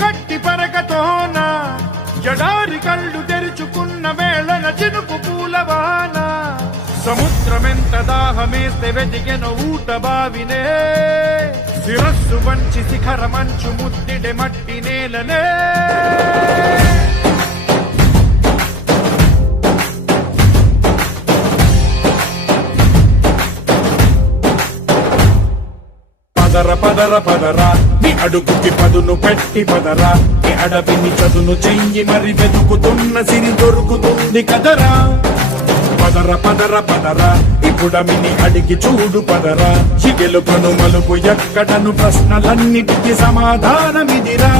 కట్టి పరకతోన జడారి కళ్ళు తెరుచుకున్న వేళన చినుకు పూలవాన సముద్రమెంత దాహమేస్తే వెతికెను ఊట బావినే శిరస్సు వంచి శిఖర మంచు ముద్దిడే మట్టి నేలనే పదర పదర పదరా నీ అడుగుకి పదును పెట్టి పదరా నీ అడవిని చదును చెయ్యి మరి వెతుకుతున్న సిరి దొరుకుతుంది కదరా పదర పదర పదరా ఇప్పుడమిని అడిగి చూడు పదరా చిగెలు మలుపు ఎక్కడను ప్రశ్నలన్నిటికీ సమాధానమిదిరా